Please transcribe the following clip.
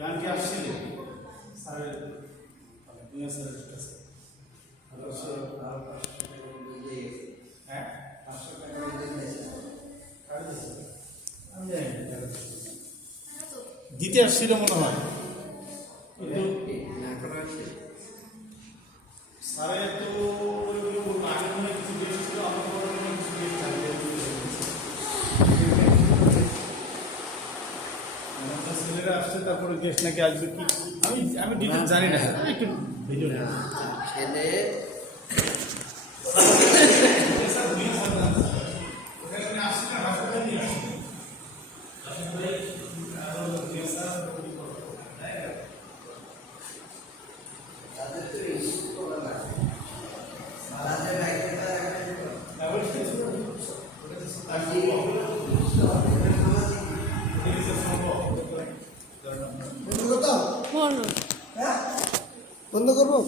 কি আসছিলে স্যারের দুনিয়া স্যারের কাছে হ্যাঁ 500 টাকা দিতে আসছিল মনে হয় স্যারের তো আগে মনে কিছু গেস্ট ছিল আমার কিছু গেস্ট থাকবে ছেলেরা আসছে তারপরে গেস্ট নাকি আসবে কি আমি ডিটেল জানি না একটু ভিডিও ছেলে বন্ধ করবো।